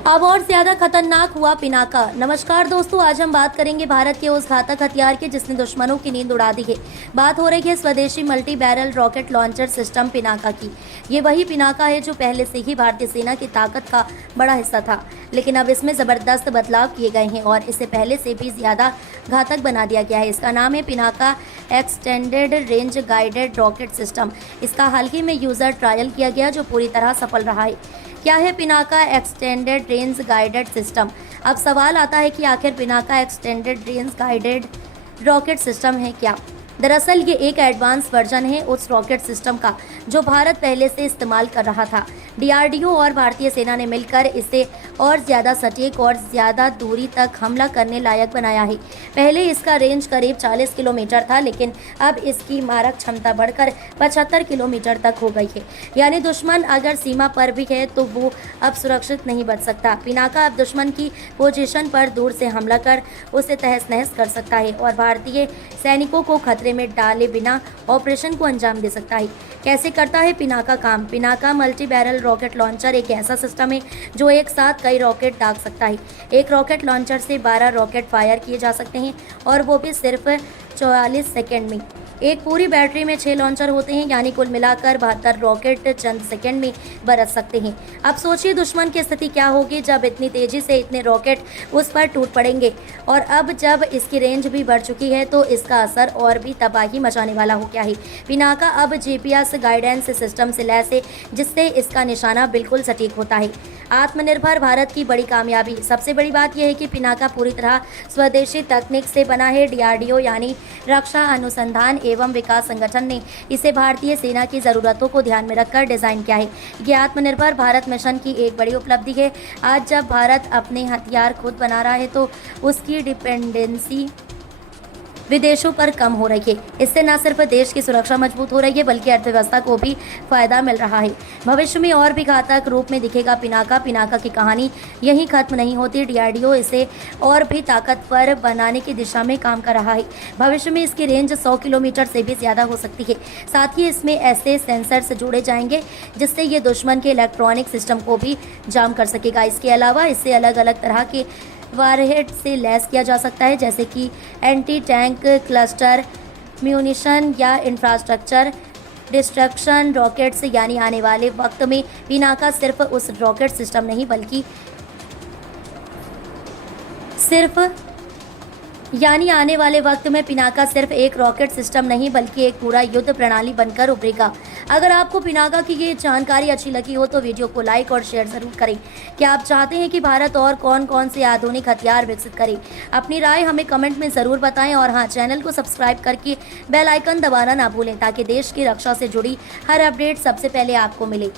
अब और ज्यादा खतरनाक हुआ पिनाका। नमस्कार दोस्तों, आज हम बात करेंगे भारत के उस घातक हथियार की जिसने दुश्मनों की नींद उड़ा दी है। बात हो रही है स्वदेशी multi barrel rocket launcher system Pinaka की। ये वही पिनाका है जो पहले से ही भारतीय सेना की ताकत का बड़ा हिस्सा था, लेकिन अब इसमें जबरदस्त बदलाव किए गए हैं और इसे पहले से भी ज्यादा घातक बना दिया गया है। इसका नाम है Pinaka extended range guided rocket system. इसका हाल ही में यूजर ट्रायल किया गया जो पूरी तरह सफल रहा है। क्या है Pinaka extended range guided system? अब सवाल आता है कि आखिर Pinaka extended range guided rocket system है क्या? दरअसल ये एक एडवांस वर्जन है उस रॉकेट सिस्टम का जो भारत पहले से इस्तेमाल कर रहा था। डीआरडीओ और भारतीय सेना ने मिलकर इसे और ज़्यादा सटीक और ज़्यादा दूरी तक हमला करने लायक बनाया है। पहले इसका रेंज करीब 40 किलोमीटर था, लेकिन अब इसकी मारक क्षमता बढ़कर 75 किलोमीटर तक हो गई है। यानी दुश्मन अगर सीमा पर भी है तो वो अब सुरक्षित नहीं बच सकता। पिनाका अब दुश्मन की पोजीशन पर दूर से हमला कर उसे तहस नहस कर सकता है और भारतीय सैनिकों को खतरे में डाले बिना ऑपरेशन को अंजाम दे सकता है। कैसे करता है पिनाका काम? Pinaka multi barrel rocket launcher एक ऐसा सिस्टम है जो एक साथ कई रॉकेट दाग सकता है। एक रॉकेट लॉन्चर से 12 रॉकेट फायर किए जा सकते हैं और वो भी सिर्फ 44 सेकेंड में। एक पूरी बैटरी में 6 लॉन्चर होते हैं, यानी कुल मिलाकर 72 रॉकेट चंद सेकंड में बरस सकते हैं। अब सोचिए दुश्मन की स्थिति क्या होगी जब इतनी तेजी से इतने रॉकेट उस पर टूट पड़ेंगे। और अब जब इसकी रेंज भी बढ़ चुकी है तो इसका असर और भी तबाही मचाने वाला हो गया है। पिनाका अब जीपीएस गाइडेंस सिस्टम से लैस है, जिससे इसका निशाना बिल्कुल सटीक होता है। आत्मनिर्भर भारत की बड़ी कामयाबी। सबसे बड़ी बात यह है कि पिनाका पूरी तरह स्वदेशी तकनीक से बना है। डीआरडीओ यानी रक्षा अनुसंधान एवं विकास संगठन ने इसे भारतीय सेना की ज़रूरतों को ध्यान में रखकर डिज़ाइन किया है। ये आत्मनिर्भर भारत मिशन की एक बड़ी उपलब्धि है। आज जब भारत अपने हथियार खुद बना रहा है तो उसकी डिपेंडेंसी विदेशों पर कम हो रही है। इससे न सिर्फ देश की सुरक्षा मजबूत हो रही है बल्कि अर्थव्यवस्था को भी फायदा मिल रहा है। भविष्य में और भी घातक रूप में दिखेगा पिनाका। पिनाका की कहानी यहीं खत्म नहीं होती। डीआरडीओ इसे और भी ताकतवर बनाने की दिशा में काम कर रहा है। भविष्य में इसकी रेंज 100 किलोमीटर से भी ज़्यादा हो सकती है। साथ ही इसमें ऐसे सेंसर्स जोड़े जाएंगे जिससे ये दुश्मन के इलेक्ट्रॉनिक सिस्टम को भी जाम कर सकेगा। इसके अलावा इससे अलग अलग तरह के वारहेड से लैस किया जा सकता है, जैसे कि एंटी टैंक क्लस्टर म्यूनिशन या इंफ्रास्ट्रक्चर डिस्ट्रक्शन रॉकेट्स। यानी आने वाले वक्त में पिनाका सिर्फ उस रॉकेट सिस्टम नहीं बल्कि आने वाले वक्त में पिनाका सिर्फ एक रॉकेट सिस्टम नहीं बल्कि एक पूरा युद्ध प्रणाली बनकर उभरेगा। अगर आपको पिनाका की ये जानकारी अच्छी लगी हो तो वीडियो को लाइक और शेयर ज़रूर करें। क्या आप चाहते हैं कि भारत और कौन कौन से आधुनिक हथियार विकसित करे? अपनी राय हमें कमेंट में ज़रूर बताएं और हाँ, चैनल को सब्सक्राइब करके बेल आइकन दबाना ना भूलें ताकि देश की रक्षा से जुड़ी हर अपडेट सबसे पहले आपको मिले।